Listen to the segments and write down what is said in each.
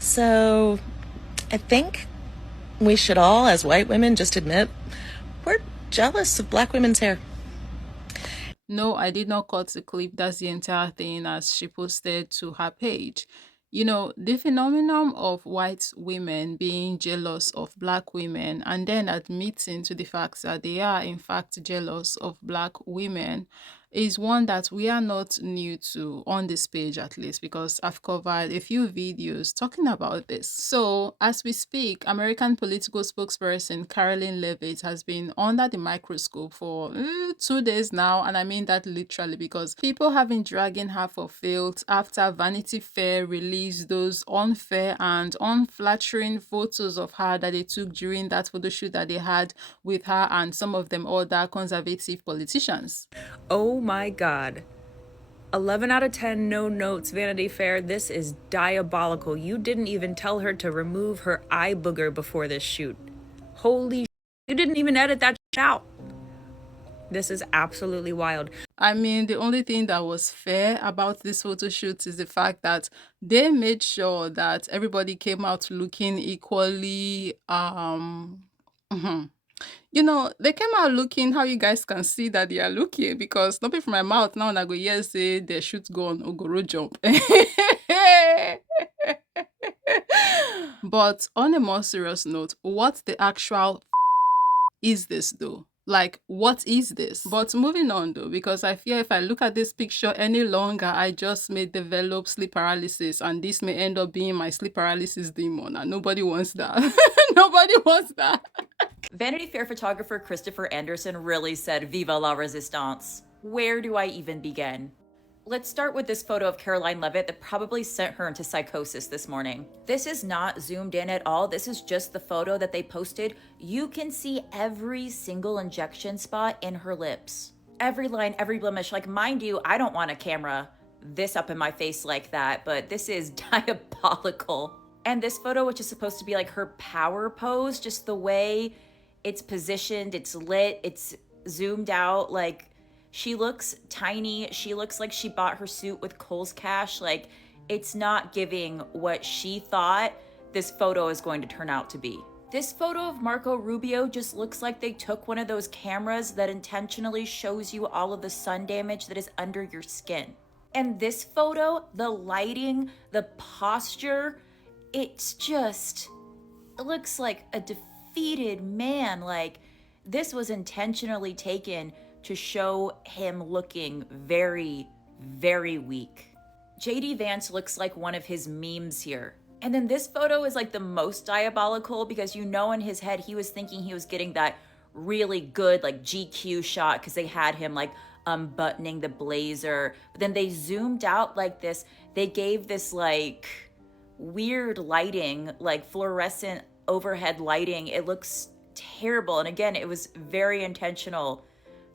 So I think we should all, as white women, just admit we're jealous of black women's hair. No, I did not cut the clip. That's the entire thing as she posted to her page. The phenomenon of white women being jealous of black women and then admitting to the fact that they are, in fact, jealous of black women is one that we are not new to on this page, at least, because I've covered a few videos talking about this. So, as we speak, American political spokesperson Karoline Leavitt has been under the microscope for 2 days now, and I mean that literally because people have been dragging her for filth after Vanity Fair released those unfair and unflattering photos of her that they took during that photo shoot that they had with her and some of them other conservative politicians. Oh my god. 11 out of 10 no notes, Vanity Fair. This is diabolical. You didn't even tell her to remove her eye booger before this shoot. Holy you didn't even edit that out. This is absolutely wild. I mean, the only thing that was fair about this photo shoot is the fact that they made sure that everybody came out looking equally mhm. They came out looking how you guys can see that they are looking because nothing from my mouth now and I go, yes, say they should go on Ogoro jump. But on a more serious note, what the actual is this though? Like, what is this? But moving on though, because I fear if I look at this picture any longer, I just may develop sleep paralysis, and this may end up being my sleep paralysis demon, and nobody wants that. Nobody wants that. Vanity Fair photographer Christopher Anderson really said Viva la Resistance. Where do I even begin? Let's start with this photo of Karoline Leavitt that probably sent her into psychosis this morning. This is not zoomed in at all. This is just the photo that they posted. You can see every single injection spot in her lips. Every line, every blemish. Like, mind you, I don't want a camera this up in my face like that, but this is diabolical. And this photo, which is supposed to be like her power pose, just the way it's positioned, it's lit, it's zoomed out, like, she looks tiny. She looks like she bought her suit with Kohl's cash. Like, it's not giving what she thought this photo is going to turn out to be. This photo of Marco Rubio just looks like they took one of those cameras that intentionally shows you all of the sun damage that is under your skin. And this photo, the lighting, the posture, it looks like a defeated man. Like, this was intentionally taken to show him looking very, very weak. JD Vance looks like one of his memes here. And then this photo is like the most diabolical because in his head he was thinking he was getting that really good like GQ shot because they had him like unbuttoning the blazer. But then they zoomed out like this. They gave this like weird lighting, like fluorescent overhead lighting. It looks terrible. And again, it was very intentional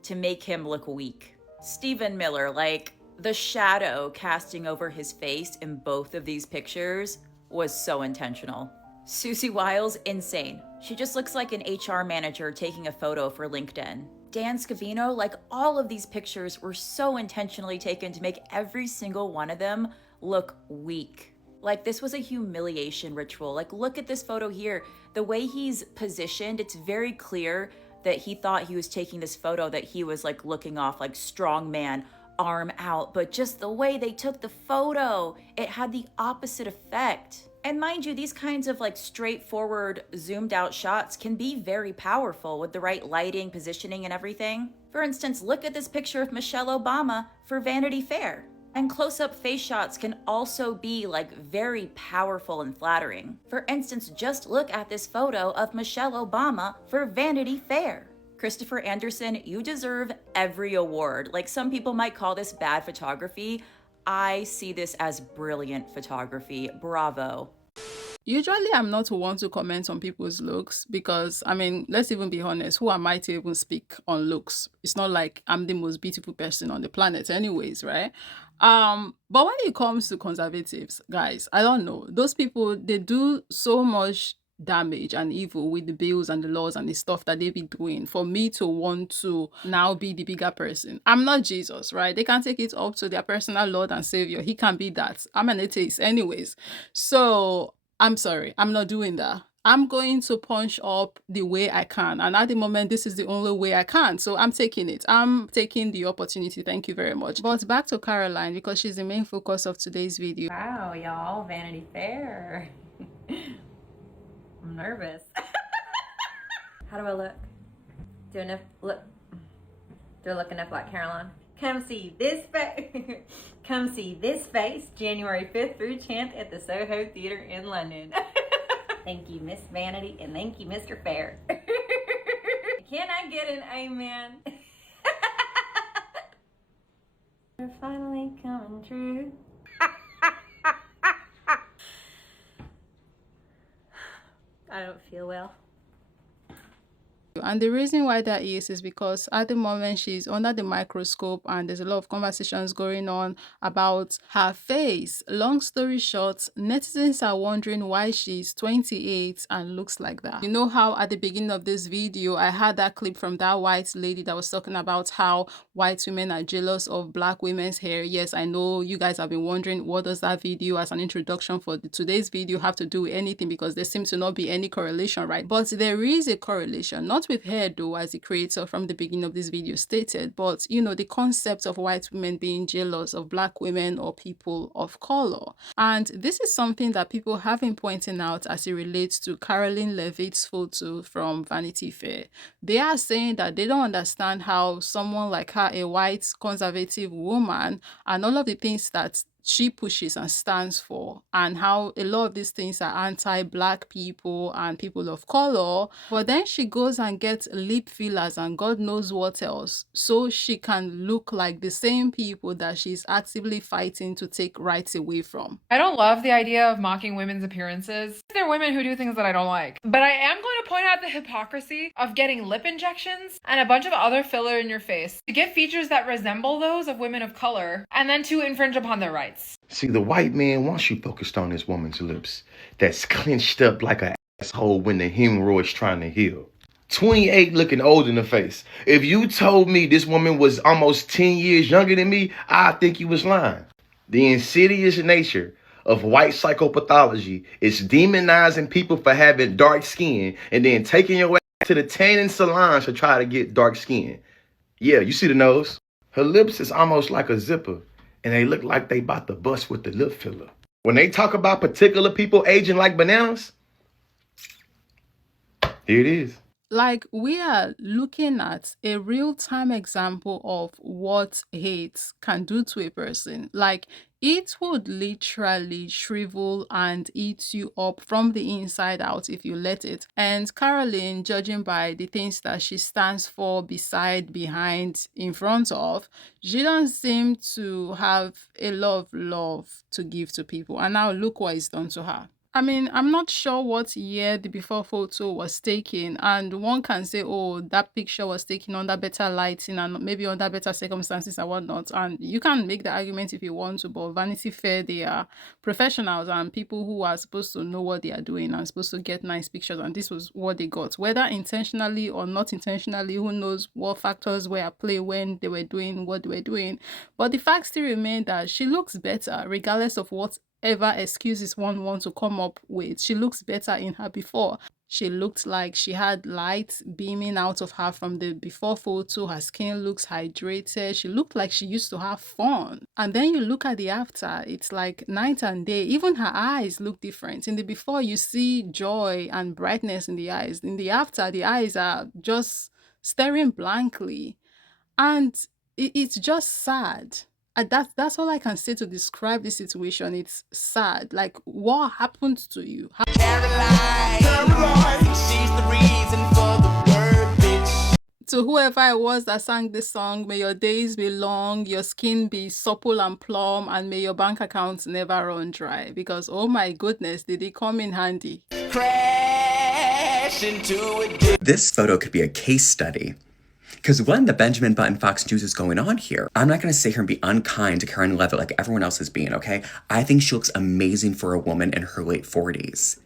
to make him look weak. Stephen Miller, like the shadow casting over his face in both of these pictures was so intentional. Susie Wiles, insane. She just looks like an HR manager taking a photo for LinkedIn. Dan Scavino, like all of these pictures were so intentionally taken to make every single one of them look weak. Like, this was a humiliation ritual. Like, look at this photo here. The way he's positioned, it's very clear that he thought he was taking this photo, that he was like looking off like strong man, arm out, but just the way they took the photo, it had the opposite effect. And mind you, these kinds of like straightforward zoomed out shots can be very powerful with the right lighting, positioning, and everything. For instance, look at this picture of Michelle Obama for Vanity Fair. And close-up face shots can also be like very powerful and flattering. For instance, just look at this photo of Michelle Obama for Vanity Fair. Christopher Anderson, you deserve every award. Like, some people might call this bad photography. I see this as brilliant photography. Bravo. Usually, I'm not one to comment on people's looks because, I mean, let's even be honest, who am I to even speak on looks? It's not like I'm the most beautiful person on the planet, anyways, right? But when it comes to conservatives, guys, I don't know. Those people, they do so much damage and evil with the bills and the laws and the stuff that they be doing for me to want to now be the bigger person. I'm not Jesus, right? They can take it up to their personal Lord and Savior. He can be that. I'm an atheist anyways. So I'm sorry, I'm not doing that. I'm going to punch up the way I can. And at the moment, this is the only way I can. So I'm taking it. I'm taking the opportunity. Thank you very much. But back to Caroline, because she's the main focus of today's video. Wow, y'all, Vanity Fair. I'm nervous. How do I look? Do I look enough like Caroline? Come see this face. Come see this face January 5th through 10th at the Soho Theatre in London. Thank you, Miss Vanity, and thank you, Mr. Fair. Can I get an amen? They're finally coming true. I don't feel well. And the reason why that is because at the moment she's under the microscope and there's a lot of conversations going on about her face. Long story short, netizens are wondering why she's 28 and looks like that. You know how at the beginning of this video, I had that clip from that white lady that was talking about how white women are jealous of black women's hair. Yes, I know you guys have been wondering what does that video as an introduction for today's video have to do with anything, because there seems to not be any correlation, right? But there is a correlation, not with hair though, as the creator from the beginning of this video stated, but you know, the concept of white women being jealous of black women or people of color. And this is something that people have been pointing out as it relates to Karoline Leavitt's photo from Vanity Fair. They are saying that they don't understand how someone like her, a white conservative woman, and all of the things that she pushes and stands for, and how a lot of these things are anti-black people and people of color, but then she goes and gets lip fillers and God knows what else, so she can look like the same people that she's actively fighting to take rights away from. I don't love the idea of mocking women's appearances. There are women who do things that I don't like. But I am going to point out the hypocrisy of getting lip injections and a bunch of other filler in your face to get features that resemble those of women of color and then to infringe upon their rights. See, the white man wants you focused on this woman's lips that's clenched up like an asshole when the hemorrhoid's trying to heal. 28 looking old in the face. If you told me this woman was almost 10 years younger than me, I'd think you was lying. The insidious nature of white psychopathology is demonizing people for having dark skin and then taking your ass to the tanning salons to try to get dark skin. Yeah, you see the nose? Her lips is almost like a zipper, and they look like they about to bust with the lip filler. When they talk about particular people aging like bananas, here it is. Like, we are looking at a real-time example of what hate can do to a person. Like, it would literally shrivel and eat you up from the inside out if you let it. And Caroline, judging by the things that she stands for, beside, behind, in front of, she doesn't seem to have a lot of love to give to people. And now look what is done to her. I mean, I'm not sure what year the before photo was taken, and one can say, oh, that picture was taken under better lighting and maybe under better circumstances and whatnot. And you can make the argument if you want to, but Vanity Fair, they are professionals and people who are supposed to know what they are doing and supposed to get nice pictures, and this was what they got. Whether intentionally or not intentionally, who knows what factors were at play when they were doing what they were doing. But the fact still remains that she looks better regardless of what ever excuses one wants to come up with. She looks better in her before. She looked like she had light beaming out of her from the before photo. Her skin looks hydrated. She looked like she used to have fun. And then you look at the after, it's like night and day. Even her eyes look different. In the before, you see joy and brightness in the eyes. In the after, the eyes are just staring blankly. And it's just sad. That's all I can say to describe this situation. It's sad. Like, what happened to you? Karoline, she's the reason for the word, bitch. To whoever it was that sang this song, may your days be long, your skin be supple and plump, and may your bank account never run dry. Because, oh my goodness, did it come in handy. Crash into a This photo could be a case study. Because when the Benjamin Button Fox News is going on here, I'm not going to sit here and be unkind to Karoline Leavitt like everyone else is being, okay? I think she looks amazing for a woman in her late 40s.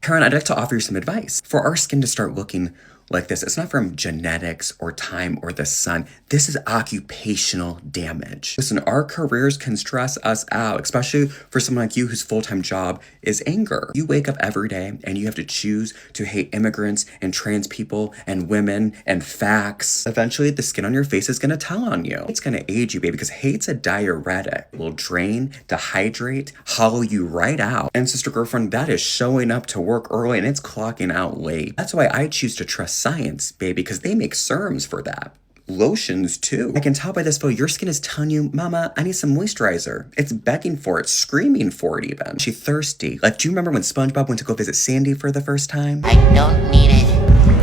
Karen, I'd like to offer you some advice. For our skin to start looking like this. It's not from genetics or time or the sun. This is occupational damage. Listen, our careers can stress us out, especially for someone like you whose full-time job is anger. You wake up every day and you have to choose to hate immigrants and trans people and women and facts. Eventually, the skin on your face is gonna tell on you. It's gonna age you, baby, because hate's a diuretic. It will drain, dehydrate, hollow you right out. And sister girlfriend, that is showing up to work early and it's clocking out late. That's why I choose to trust science, baby, because they make serums for that. Lotions too. I can tell by this photo, your skin is telling you, mama, I need some moisturizer. It's begging for it, screaming for it even. She's thirsty. Like, do you remember when SpongeBob went to go visit Sandy for the first time? I don't need it.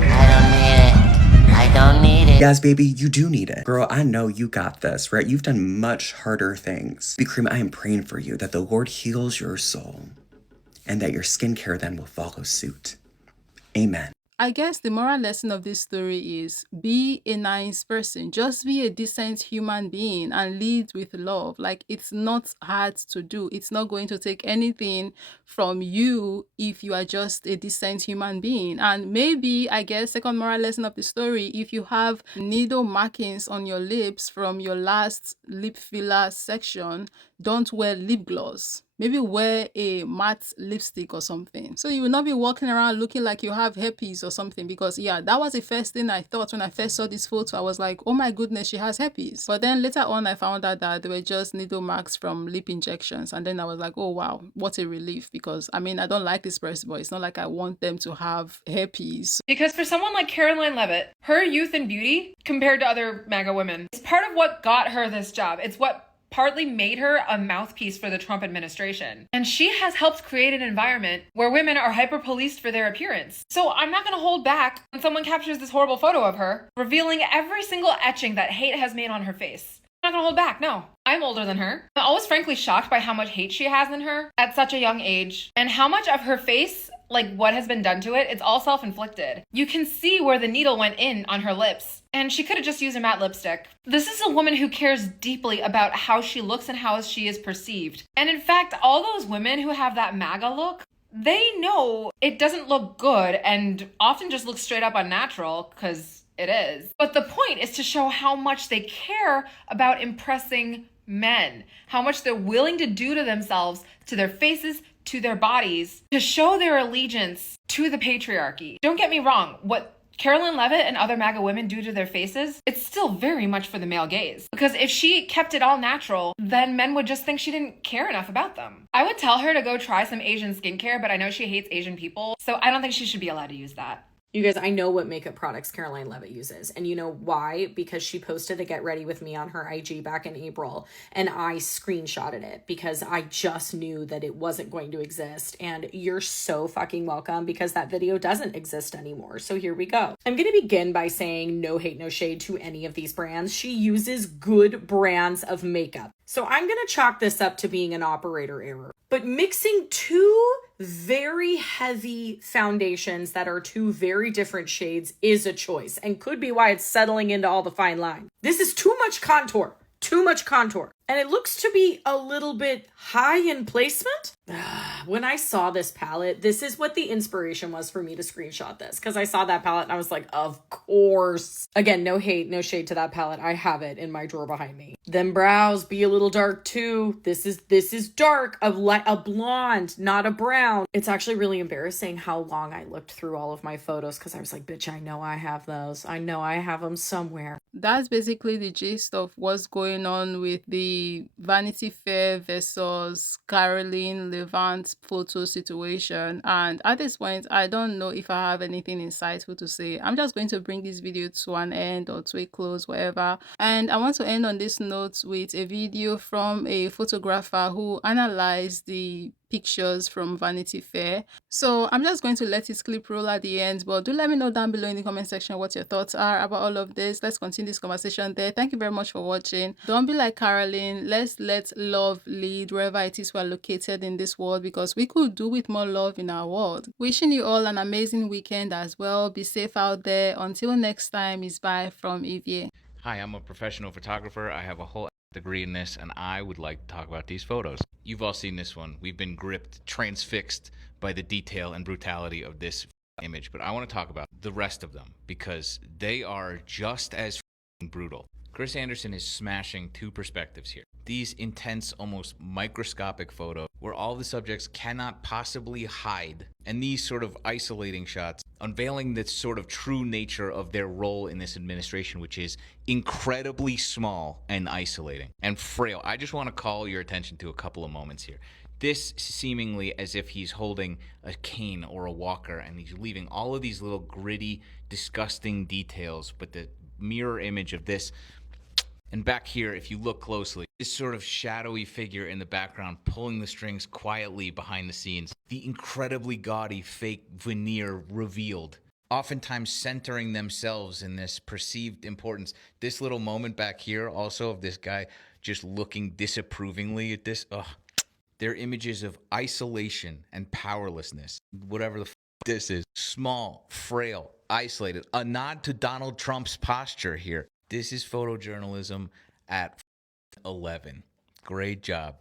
I don't need it. I don't need it. Yes, baby, you do need it. Girl, I know you got this, right? You've done much harder things. Be Cream, I am praying for you that the Lord heals your soul and that your skincare then will follow suit. Amen. I guess the moral lesson of this story is be a nice person. Just be a decent human being and lead with love. Like, it's not hard to do. It's not going to take anything from you if you are just a decent human being. And maybe, I guess, second moral lesson of the story, if you have needle markings on your lips from your last lip filler section, don't wear lip gloss. Maybe wear a matte lipstick or something. So you will not be walking around looking like you have herpes or something, because yeah, that was the first thing I thought when I first saw this photo. I was like, oh my goodness, she has herpes. But then later on, I found out that they were just needle marks from lip injections. And then I was like, oh wow, what a relief, because I mean, I don't like this person, but it's not like I want them to have herpes. Because for someone like Karoline Leavitt, her youth and beauty, compared to other MAGA women, is part of what got her this job. It's what partly made her a mouthpiece for the Trump administration. And she has helped create an environment where women are hyper-policed for their appearance. So I'm not gonna hold back when someone captures this horrible photo of her, revealing every single etching that hate has made on her face. I'm not gonna hold back, no. I'm older than her. I'm always frankly shocked by how much hate she has in her at such a young age, and how much of her face, like what has been done to it, it's all self-inflicted. You can see where the needle went in on her lips, and she could have just used a matte lipstick. This is a woman who cares deeply about how she looks and how she is perceived. And in fact, all those women who have that MAGA look, they know it doesn't look good and often just looks straight up unnatural, because it is. But the point is to show how much they care about impressing men, how much they're willing to do to themselves, to their faces, to their bodies, to show their allegiance to the patriarchy. Don't get me wrong, what Karoline Leavitt and other MAGA women do to their faces, it's still very much for the male gaze. Because if she kept it all natural, then men would just think she didn't care enough about them. I would tell her to go try some Asian skincare, but I know she hates Asian people, so I don't think she should be allowed to use that. You guys, I know what makeup products Karoline Leavitt uses. And you know why? Because she posted a Get Ready With Me on her IG back in April. And I screenshotted it because I just knew that it wasn't going to exist. And you're so fucking welcome, because that video doesn't exist anymore. So here we go. I'm going to begin by saying no hate, no shade to any of these brands. She uses good brands of makeup. So I'm going to chalk this up to being an operator error. But mixing two very heavy foundations that are two very different shades is a choice, and could be why it's settling into all the fine line. This is too much contour. Too much contour. And it looks to be a little bit high in placement. When I saw this palette, this is what the inspiration was for me to screenshot this, because I saw that palette and I was like, of course. Again, no hate, no shade to that palette. I have it in my drawer behind me. Them brows be a little dark too. This is dark, a blonde, not a brown. It's actually really embarrassing how long I looked through all of my photos, because I was like, bitch, I know I have those. I know I have them somewhere. That's basically the gist of what's going on with the Vanity Fair versus Karoline Leavitt photo situation. And at this point, I don't know if I have anything insightful to say. I'm just going to bring this video to an end or to a close, whatever. And I want to end on this note with a video from a photographer who analyzed the pictures from Vanity Fair. So I'm just going to let this clip roll at the end, but do let me know down below in the comment section what your thoughts are about all of this. Let's continue this conversation there. Thank you very much for watching. Don't be like Karoline. Let's let love lead wherever it is we're located in this world, because we could do with more love in our world. Wishing you all an amazing weekend as well. Be safe out there. Until next time, is bye from Ivie. Hi, I'm a professional photographer. I have a whole degree in this, and I would like to talk about these photos. You've all seen this one. We've been gripped, transfixed by the detail and brutality of this image, but I want to talk about the rest of them because they are just as brutal. Chris Anderson is smashing two perspectives here. These intense, almost microscopic photos where all the subjects cannot possibly hide, and these sort of isolating shots unveiling the sort of true nature of their role in this administration, which is incredibly small and isolating and frail. I just want to call your attention to a couple of moments here. This seemingly as if he's holding a cane or a walker and he's leaving all of these little gritty, disgusting details, but the mirror image of this. And back here, if you look closely, this sort of shadowy figure in the background pulling the strings quietly behind the scenes. The incredibly gaudy fake veneer revealed, oftentimes centering themselves in this perceived importance. This little moment back here also of this guy just looking disapprovingly at this. They're images of isolation and powerlessness. Whatever the this is. Small, frail, isolated. A nod to Donald Trump's posture here. This is photojournalism at 11. Great job.